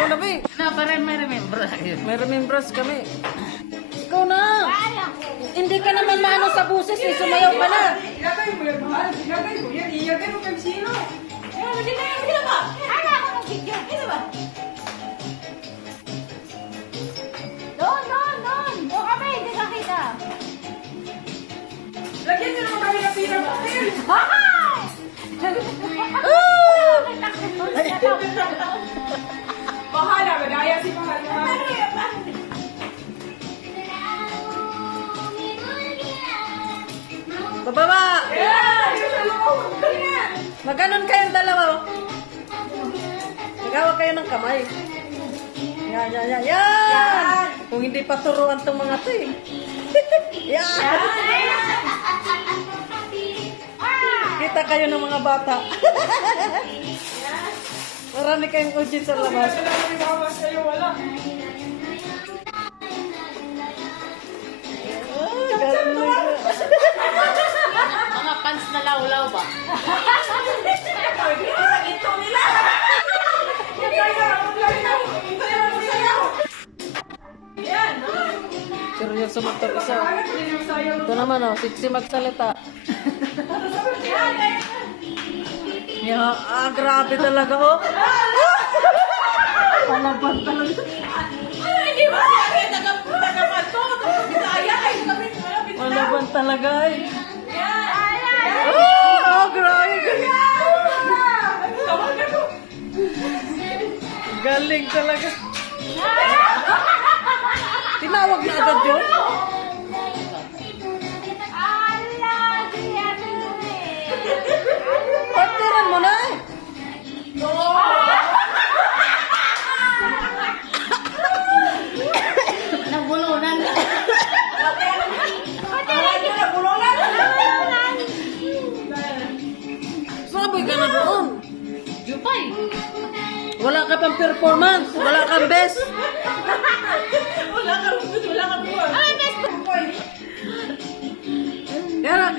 Ikaw na, Bi. Na, para may remember. May remembrance kami. Ikaw na. Hindi ka naman maano sa buses eh. Sumayaw ka na. Ilagay mo yan, mahal. Ilagay mo yan. Ilagay mo kay sino. Hindi ba? Hala ako ng video. Hindi ba? Doon. Doon kami, hindi ka kita. Lagyan nyo naman kami ng pinang papel. Bahala, madaya si mahal na. Bababa. Yeah! Yun sa loob. Maganon kayong dalawa. Nagawa kayo ng kamay. Yan. Kung hindi pa turuan tong mga to eh. Yan. Kita kayo ng mga bata. Marami kayong ujit sa labas. Wala kami bawas sa'yo, wala. Mga pants na lawlaw ba? Ito nila. Yan. Seryoso mag-isa. Ito naman oh, sexy magsalita. Grabe talaga oh. Palaban talaga. Hindi ba siya tagapan to? Bisaya ay kapit malapit na. Palaban talaga eh. Yan. Grabe. Tawag na to. Galing talaga. Tinawag na agad yun? Partiran mo na eh. Nabulunan. Sabi ka na doon. Jupay. Wala ka pang performance. Wala kang best. Wala kang buwan. Yan.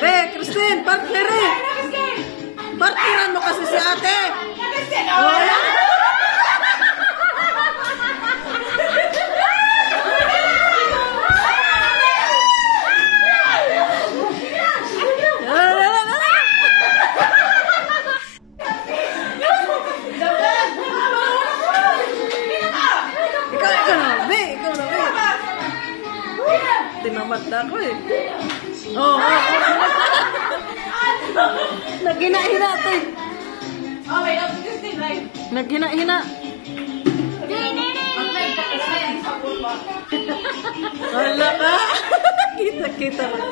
Be, Christine, partnerin. Partiran mo kasi si ate. Wala. Ikaw na, Be. Ikaw na, Be. Tinamad na ako eh. Oo. Naghina-hina ito eh. Okay, up to Christine, right? Naghina-hina. Wala ka. Kita-kita lang.